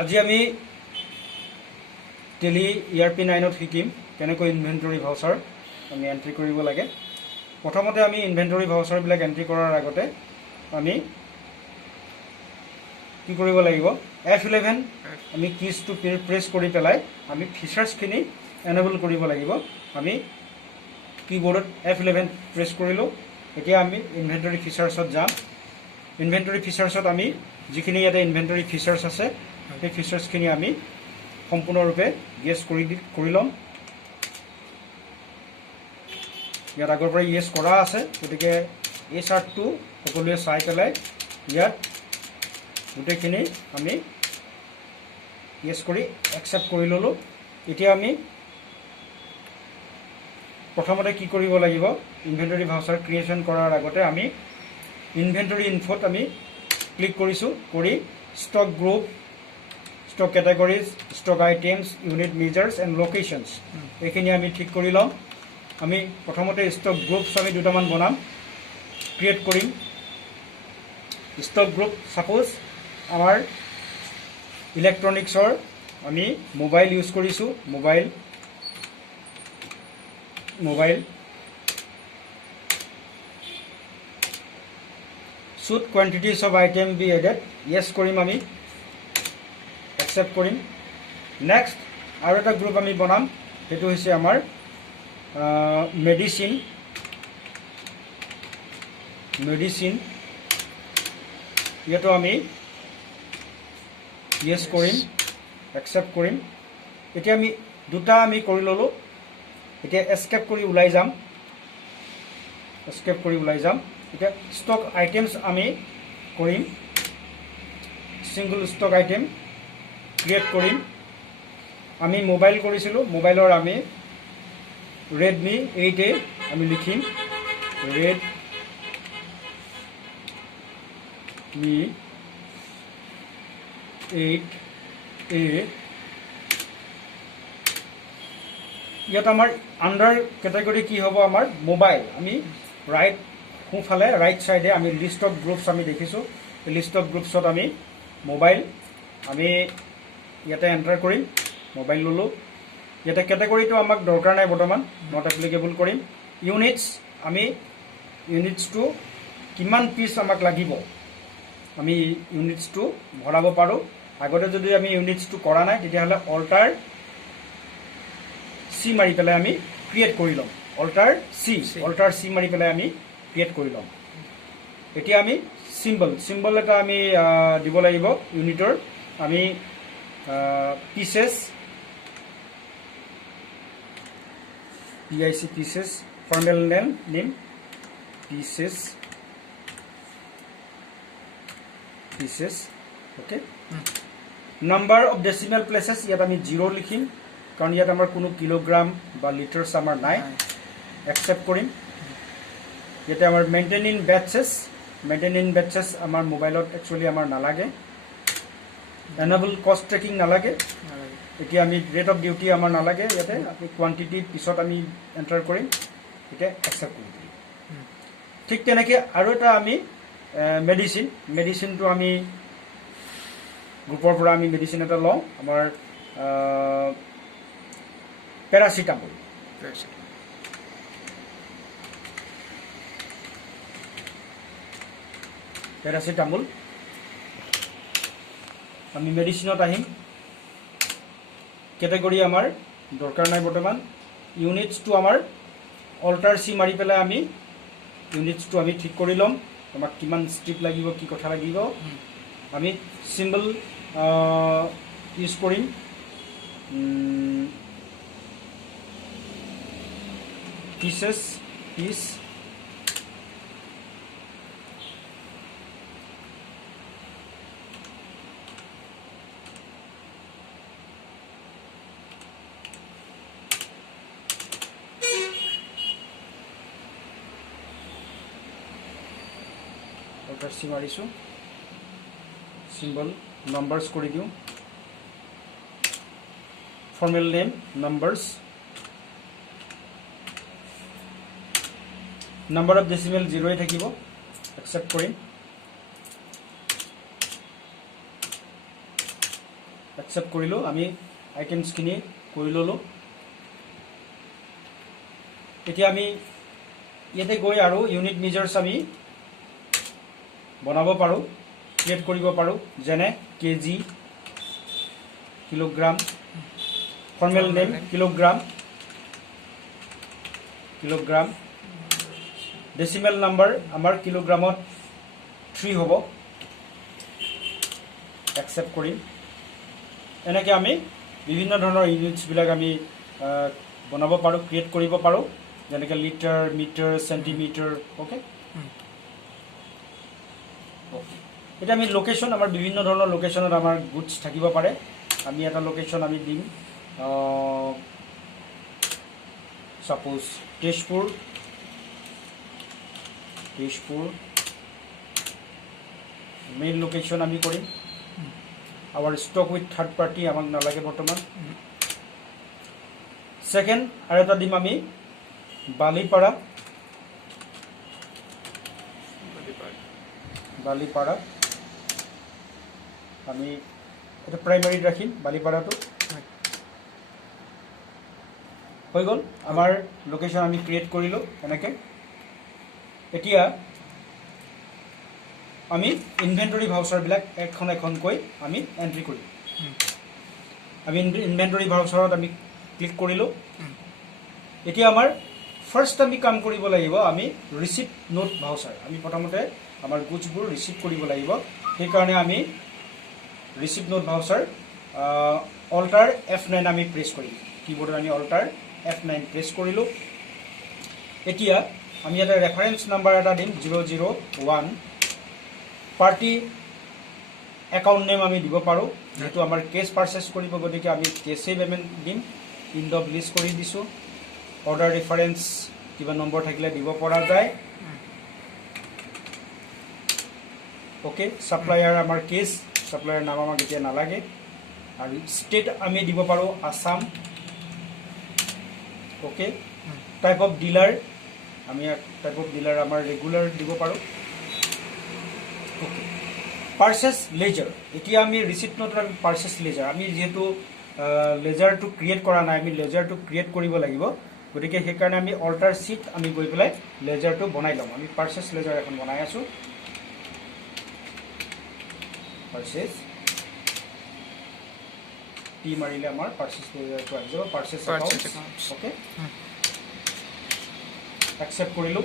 আজি আমি টেলি ERP 9 শিকিম কেনেকৈ ইনভেন্টৰী ভাউচাৰ আমি এন্ট্ৰি কৰিব লাগে। প্ৰথমতে আমি ইনভেন্টৰী ভাউচাৰ বিলাক এন্ট্ৰি কৰাৰ আগতে আমি কি কৰিব লাগিব, F11 আমি কিজটো প্ৰেছ কৰি পেলাই আমি ফিচাৰ্ছখিনি এনেবল কৰিব লাগিব। আমি কিবোৰ্ডত F11 প্ৰেছ কৰিলো। এতিয়া আমি ইনভেন্টৰী ফিচাৰ্ছত যাম। ইনভেন্টৰী ফিচাৰ্ছত আমি যিখিনি ইয়াতে ইনভেন্টৰী ফিচাৰ্ছ আছে সেই ফিচাৰ্ছখিনি আমি সম্পূৰ্ণৰূপে গেছ কৰি ল'ম। ইয়াত আগৰ পৰা ইয়েছ কৰা আছে, গতিকে এই চাৰ্টটো সকলোৱে চাই পেলাই ইয়াত গোটেইখিনি আমি ইয়েছ কৰি একচেপ্ট কৰি ল'লোঁ। এতিয়া আমি প্ৰথমতে কি কৰিব লাগিব, ইনভেন্টৰী ভাউচাৰ ক্ৰিয়েশ্যন কৰাৰ আগতে আমি ইনভেন্টৰী ইনফোত আমি ক্লিক কৰিছোঁ, কৰি stock group, stock categories, stock items, unit measures and locations এইখিনি আমি ঠিক কৰি ল'ম। আমি প্ৰথমতে ষ্টক গ্ৰুপছ আমি দুটামান বনাম, ক্ৰিয়েট কৰিম। ষ্টক গ্ৰুপ ছাপ'জ আমাৰ ইলেক্ট্ৰনিক্সৰ আমি মোবাইল ইউজ কৰিছোঁ, mobile should quantities of item be added, yes কৰিম, আমি একচেপ্ট কৰিম। নেক্সট আৰু এটা গ্ৰুপ আমি বনাম, সেইটো হৈছে আমাৰ মেডিচিন। ইয়াতো আমি ইয়েছ কৰিম, একচেপ্ট কৰিম। এতিয়া আমি দুটা আমি কৰি ল'লোঁ। এতিয়া এস্কেপ কৰি ওলাই যাম। এতিয়া ষ্টক আইটেমছ আমি কৰিম, ছিংগল ষ্টক আইটেম ক্ৰিয়েট কৰিম। আমি মোবাইল কৰিছিলোঁ, মোবাইলৰ আমি ৰেডমি 8A আমি লিখিম, ৰেডমি 8A। ইয়াত আমাৰ আণ্ডাৰ কেটেগৰী কি হ'ব, আমাৰ মোবাইল। আমি সোঁফালে ৰাইট চাইডে আমি লিষ্ট অফ গ্ৰুপছ আমি দেখিছোঁ, লিষ্ট অফ গ্ৰুপছত আমি মোবাইল আমি ইয়াতে এণ্টাৰ কৰিম, মোবাইল ল'লোঁ। ইয়াতে কেটেগৰীটো আমাক দৰকাৰ নাই বৰ্তমান, নট এপ্লিকেবল কৰিম। ইউনিটছ, আমি ইউনিটছটো কিমান পিচ আমাক লাগিব আমি ইউনিটছটো ভৰাব পাৰোঁ। আগতে যদি আমি ইউনিটছটো কৰা নাই তেতিয়াহ'লে অল্টাৰ C মাৰি পেলাই আমি ক্ৰিয়েট কৰি ল'ম, অল্টাৰ C মাৰি পেলাই আমি ক্ৰিয়েট কৰি ল'ম। এতিয়া আমি চিম্বল এটা আমি দিব লাগিব ইউনিটৰ। আমি pieces, PIC pieces, formal name pieces, okay. Number of decimal places, ইয়াত আমি 0 লিখিম, কাৰণ ইয়াত আমাৰ কোনো কিলোগ্ৰাম বা লিটাৰ্ছ আমাৰ নাই। একচেপ্ট কৰিম। ইয়াতে আমাৰ মেইনটেইন ইন বেটছেছ আমাৰ মোবাইলত একচুৱেলি আমাৰ নালাগে। এনাবল কষ্ট ট্ৰেকিং নালাগে। এতিয়া আমি ৰেট অফ ডিউটি আমাৰ নালাগে, ইয়াতে আমি কোৱান্টিটি পিছত আমি এণ্টাৰ কৰিম। এতিয়া একচেপ্ট কৰি দিম। ঠিক তেনেকৈ আৰু এটা আমি মেডিচিনটো আমি গ্ৰুপৰ পৰা আমি মেডিচিন এটা লওঁ, আমাৰ পেৰাচিটামল। আমি মেডিচিনত আহিম। কেটেগৰী আমাৰ দৰকাৰ নাই বৰ্তমান। ইউনিটছটো আমাৰ অল্টাৰ C মাৰি পেলাই আমি ইউনিটছটো আমি ঠিক কৰি ল'ম, আমাক কিমান ষ্ট্ৰিপ লাগিব, কি কথা লাগিব। আমি চিম্বল ইউজ কৰিম, পিচ অল্টাৰ C মাৰিছোঁ, চিম্বল নাম্বাৰ্ছ কৰি দিওঁ, formal name numbers, number of decimal 0 থাকিব, একচেপ্ট কৰিম। একসেপ্ট কৰিলোঁ আমি আইটেমছখিনি কৰি ল'লোঁ এতিয়া আমি ইয়াতে গৈ আৰু ইউনিট মেজাৰ্ছ আমি বনাব পাৰোঁ ক্ৰিয়েট কৰিব পাৰোঁ যেনে KG kilogram formal name kilogram decimal number আমাৰ কিলোগ্ৰামত 3 হ'ব একসেপ্ট কৰিম এনেকৈ আমি বিভিন্ন ধৰণৰ ইউনিটছবিলাক আমি বনাব পাৰোঁ ক্ৰিয়েট কৰিব পাৰোঁ যেনেকৈ লিটাৰ মিটাৰ চেণ্টিমিটাৰ অ'কে এতিয়া আমি লোকেশ্যন আমাৰ বিভিন্ন ধৰণৰ লোকেশ্যনত আমাৰ গুডছ থাকিব পাৰে আমি এটা লোকেশ্যন আমি দিম সাপোজ তেজপুৰ মেইন লোকেশ্যন আমি কৰিম our stock with third party আমাক নালাগে বৰ্তমান সেকেন্ড আৰু এটা দিম আমি বালিপাৰা আমি এটা প্ৰাইমাৰী ৰাখিম বালিপাৰাটো হৈ গ'ল আমাৰ লোকেশ্যন আমি ক্ৰিয়েট কৰিলোঁ এনেকৈ এতিয়া আমি ইনভেন্টৰী ভাউচাৰবিলাক এখন এখনকৈ আমি এন্ট্ৰি কৰিম আমি ইনভেন্টৰী ভাউচাৰত আমি ক্লিক কৰিলোঁ এতিয়া আমাৰ ফাৰ্ষ্ট আমি কাম কৰিব লাগিব আমি ৰিচিপ্ট নোট ভাউচাৰ আমি প্ৰথমতে আমাৰ গুডছবোৰ ৰিচিভ কৰিব লাগিব সেইকাৰণে আমি receipt note voucher alter F9 আমি প্ৰেছ কৰিম কিবৰ্ডত আমি অল্টাৰ F9 প্ৰেছ কৰিলোঁ এতিয়া আমি এটা ৰেফাৰেন্স নাম্বাৰ এটা দিম 001 পাৰ্টি একাউণ্ট নেম আমি দিব পাৰোঁ যেহেতু আমাৰ কেছ পাৰ্চেছ কৰিব গতিকে আমি কেছে পেমেণ্ট দিম ইন দ্য লিষ্ট কৰি দিছোঁ অৰ্ডাৰ ৰেফাৰেন্স কিবা নম্বৰ থাকিলে দিব পৰা যায় ওকে সাপ্লায়াৰ আমাৰ কেছ সাপ্লায়াৰ নাম আমাক এতিয়া নালাগে আৰু ষ্টেট আমি দিব পাৰোঁ Assam okay type of dealer আমি টাইপ অফ ডিলাৰ আমাৰ ৰেগুলাৰ দিব পাৰোঁ পাৰ্চেছ লেজাৰ এতিয়া আমি ৰিচিপ্ট নোটত আমি পাৰ্চেছ লেজাৰ আমি যেহেতু লেজাৰটো ক্ৰিয়েট কৰা নাই আমি লেজাৰটো ক্ৰিয়েট কৰিব লাগিব গতিকে সেইকাৰণে আমি অল্টাৰ চিট আমি গৈ পেলাই লেজাৰটো বনাই ল'ম আমি পাৰ্চেছ লেজাৰ এখন বনাই আছোঁ পাৰ্চেছ টি মাৰিলে আমাৰ পাৰ্চেছ লেজাৰটো আহি যাব পাৰ্চেছ ওকে একসেপ্ট কৰিলোঁ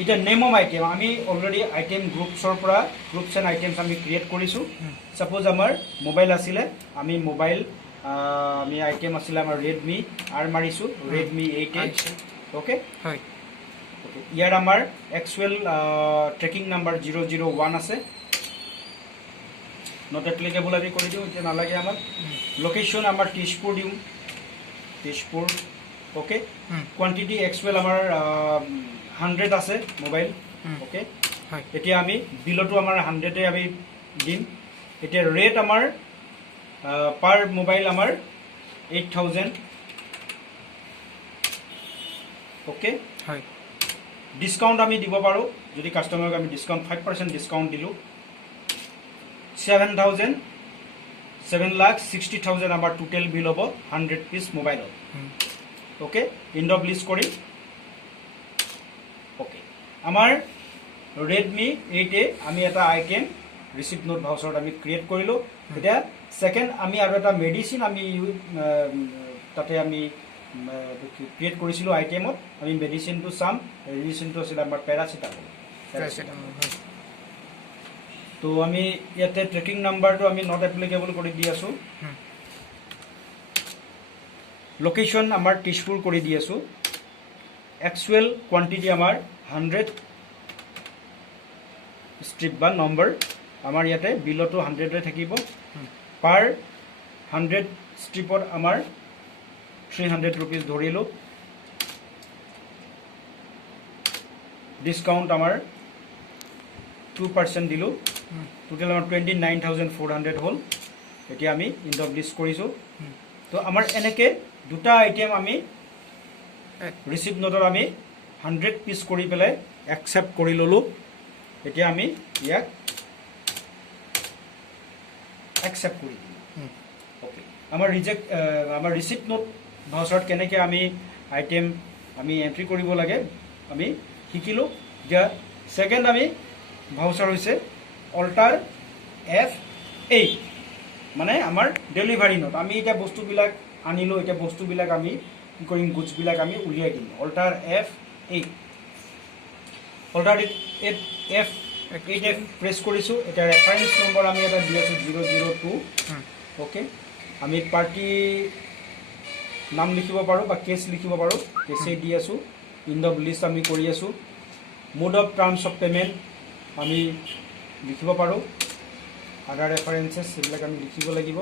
এতিয়া নেম অফ আইটেম আমি অলৰেডি আইটেম গ্ৰুপছৰ পৰা গ্ৰুপছ এণ্ড আইটেমছ আমি ক্ৰিয়েট কৰিছোঁ ছাপ'জ আমাৰ মোবাইল আছিলে আমি মোবাইল আমি আইটেম আছিলে আমাৰ ৰেডমি আৰ মাৰিছোঁ ৰেডমি 8 ওকে হয় ওকে ইয়াৰ আমাৰ একচুৱেল ট্ৰেকিং নাম্বাৰ 001 আছে নট এপ্লিকেবল আমি কৰি দিওঁ এতিয়া নালাগে আমাক লোকেশ্যন আমাৰ তেজপুৰ দিওঁ তেজপুৰ ওকে কোৱান্টিটি একচুৱেল আমাৰ 100 আছে মোবাইল ওকে এতিয়া আমি বিলটো আমাৰ 100 আমি দিম এতিয়া ৰেট আমাৰ পাৰ মোবাইল আমাৰ 8000 ওকে হয় ডিসকাউন্ট আমি দিব পাৰোঁ যদি কাস্টমাৰক আমি ডিসকাউন্ট 5% ডিসকাউন্ট দিলোঁ 7,60,000 আমাৰ টোটেল বিল হ'ব 100 পিস মোবাইলত ওকে ইন দ্য লিষ্ট কৰি ওকে আমাৰ ৰেডমি 8 আমি এটা আইটেম ৰিচিপ্ট নোট ভাউচাৰত আমি ক্ৰিয়েট কৰিলোঁ এতিয়া সেকেন্ড আমি আৰু এটা মেডিচিন আমি তাতে আমি ক্ৰিয়েট কৰিছিলোঁ আইটেমত আমি মেডিচিনটো চাম মেডিচিনটো আছিল আমাৰ পেৰাচিটামল তো আমি ইয়াতে ট্ৰেকিং নাম্বাৰটো আমি নট এপ্লিকেবল কৰি দি আছোঁ লোকেশ্যন আমাৰ তেজপুৰ কৰি দি আছোঁ একচুৱেল কোৱান্টিটি আমাৰ 100 ষ্ট্ৰিপ বা নম্বৰ আমাৰ ইয়াতে বিলটো 100 থাকিব পাৰ 100 ষ্ট্ৰিপত আমাৰ 300 रुपीस ধৰিলোঁ ডিসকাউন্ট আমাৰ 2% দিলোঁ টোটাল আমাৰ 29,400 হ'ল এতিয়া আমি ইন দ্য লিষ্ট কৰিছোঁ তো আমাৰ এনেকৈ দুটা আইটেম আমি ৰিচিপ্ট নোটত আমি 100 পিস কৰি পেলাই একসেপ্ট কৰি ল'লোঁ এতিয়া আমি ইয়াক একসেপ্ট কৰি দিলোঁ আমাৰ ৰিচিপ্ট নোট ভাউচাৰত কেনেকৈ আমি আইটেম আমি এণ্ট্ৰি কৰিব লাগে আমি শিকিলোঁ। এতিয়া ছেকেণ্ড আমি ভাউচাৰ হৈছে অল্টাৰ F8 মানে আমাৰ ডেলিভাৰী নোট। আমি এতিয়া বস্তুবিলাক আনিলোঁ, এতিয়া বস্তুবিলাক আমি কি কৰিম, গুডছবিলাক আমি উলিয়াই দিম। Alter F8 alter F8 press কৰিছোঁ। এতিয়া ৰেফাৰেঞ্চ নম্বৰ আমি এটা দি আছোঁ 002। অ'কে, আমি পাৰ্টি নাম লিখিব পাৰোঁ বা কেছ লিখিব পাৰোঁ, কেছেই দি আছোঁ। ইন দ্য লিষ্ট আমি কৰি আছোঁ। Mode of terms of payment আমি লিখিব পাৰোঁ। আদাৰ ৰেফাৰেঞ্চেছ এইবিলাক আমি লিখিব লাগিব।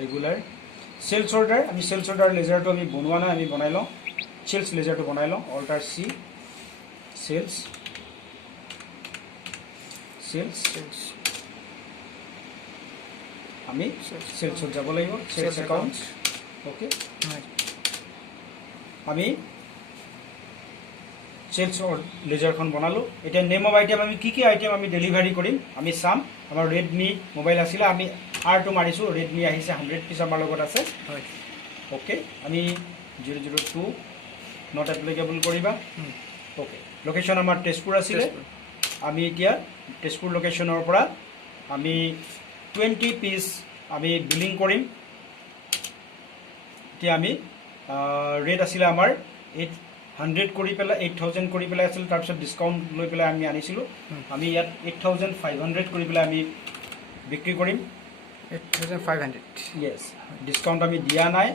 ৰেগুলাৰ চেলছ অৰ্ডাৰ, আমি চেলছ অৰ্ডাৰ লেজাৰটো আমি বনোৱা নাই, আমি বনাই লওঁ। চেলছ লেজাৰটো বনাই লওঁ। অল্টাৰ C চেলছ আমি চেলছত যাব লাগিব। Sales accounts. অ'কে, আমি চেলছ লেজাৰখন বনালোঁ। এতিয়া নেম অফ আইটেম আমি কি আইটেম আমি ডেলিভাৰী কৰিম আমি চাম। আমাৰ ৰেডমি মোবাইল আছিলে, আমি আৰটো মাৰিছোঁ, ৰেডমি আহিছে 100 পিচ আমাৰ লগত আছে। হয়, অ'কে, আমি 002 নট এপ্লিকেবল কৰিবা। অ'কে, লোকেশ্যন আমাৰ তেজপুৰ আছিলে। আমি এতিয়া তেজপুৰ লোকেশ্যনৰ পৰা আমি 20 পিচ আমি বিলিং কৰিম। এতিয়া আমি ৰেট আছিলে আমাৰ 800 কৰি পেলাই 8000 কৰি পেলাই আছিল, তাৰপিছত ডিছকাউণ্ট লৈ পেলাই আমি আনিছিলোঁ। আমি ইয়াত 8500 কৰি পেলাই আমি বিক্ৰী কৰিম। 8500 য়েছ, ডিছকাউণ্ট আমি দিয়া নাই,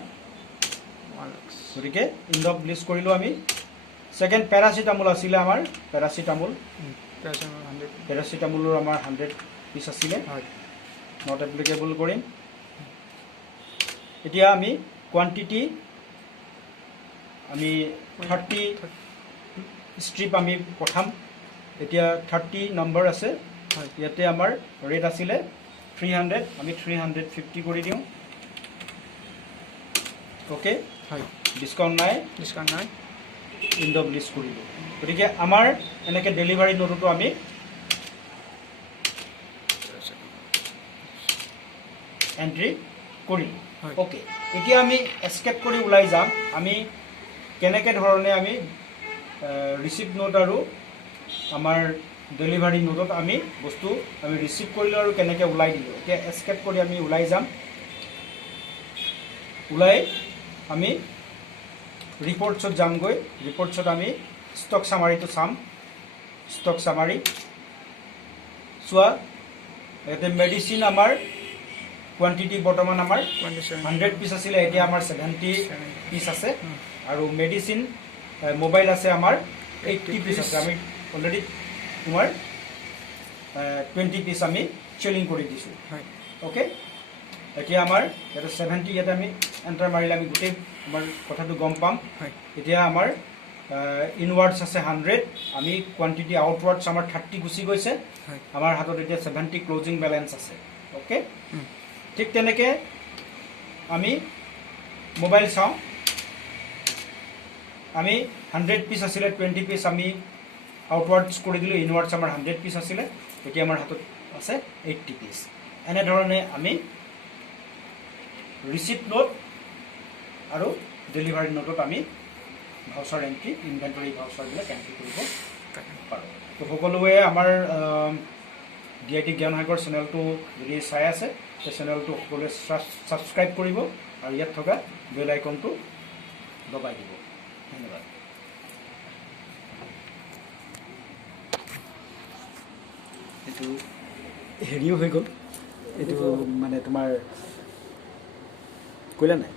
গতিকে ইন দ্য লিষ্ট কৰিলোঁ আমি। ছেকেণ্ড পেৰাচিটামল আছিলে আমাৰ, পেৰাচিটামলৰ আমাৰ 100 পিচ আছিলে। নট এপ্লিকেবল কৰিম। এতিয়া আমি কোৱান্টিটি আমি 30 ষ্ট্ৰিপ আমি পঠাম। এতিয়া 30 নম্বৰ আছে। ইয়াতে আমাৰ ৰেট আছিলে 300, আমি 350 কৰি দিওঁ। অ'কে, ডিছকাউণ্ট নাই, ইন দ্য লিষ্ট কৰিলোঁ। গতিকে আমাৰ এনেকৈ ডেলিভাৰী নোটতো আমি এণ্ট্ৰি কৰিলোঁ। অ'কে, এতিয়া আমি এস্কেপ কৰি ওলাই যাম। আমি কেনেকৈ ধৰণে আমি ৰিচিপ্ট নোট আৰু আমাৰ ডেলিভাৰী নোটত আমি বস্তু আমি ৰিচিভ কৰিলোঁ আৰু কেনেকৈ ওলাই দিলোঁ। এতিয়া এস্কেপ কৰি আমি ওলাই যাম। ওলাই আমি ৰিপৰ্টছত যামগৈ। ৰিপৰ্টছত আমি ষ্টক চামাৰিটো চাম। ষ্টক চামাৰি চোৱা, ইয়াতে মেডিচিন আমাৰ কোৱান্টিটি বৰ্তমান আমাৰ 100 পিচ আছিলে, এতিয়া আমাৰ 70 পিচ আছে। আৰু মেডিচিন মোবাইল আছে আমাৰ 80 পিচ আছে। আমি অলৰেডি তোমাৰ 20 পিচ আমি চেলিং কৰি দিছোঁ। অ'কে, এতিয়া আমাৰ ইয়াতে 70, ইয়াতে আমি এণ্টাৰ মাৰিলে আমি গোটেই আমাৰ কথাটো গম পাম। এতিয়া আমাৰ ইনৱাৰ্ডছ আছে 100, আমি কোৱান্টিটি আউটৱাৰ্ডছ আমাৰ 30 গুচি গৈছে। আমাৰ হাতত এতিয়া 70 ক্লজিং বেলেঞ্চ আছে। অ'কে, ঠিক তেনেকৈ আমি মোবাইল চাওঁ। আমি 100 পিচ আছিলে, 20 পিচ আমি আউটৱাৰ্ডছ কৰি দিলোঁ। ইনৱাৰ্ডছ আমাৰ 100 পিচ আছিলে, এতিয়া আমাৰ হাতত আছে 80 পিচ। এনেধৰণে আমি ৰিচিপ্ট নোট আৰু ডেলিভাৰী নোটত আমি ভাউচাৰ এণ্ট্ৰি, ইনভেণ্টৰী ভাউচাৰবিলাক এণ্ট্ৰি কৰিব পাৰোঁ। তো সকলোৱে আমাৰ DIT জ্ঞান সাগৰ চেনেলটো যদি চাই আছে, সেই চেনেলটো সকলোৱে ছাবস্ক্ৰাইব কৰিব আৰু ইয়াত থকা বেল আইকনটো দবাই দিব। ধন্যবাদ। এইটো হেৰিও হৈ গ'ল, এইটো মানে তোমাৰ কৈলা নাই।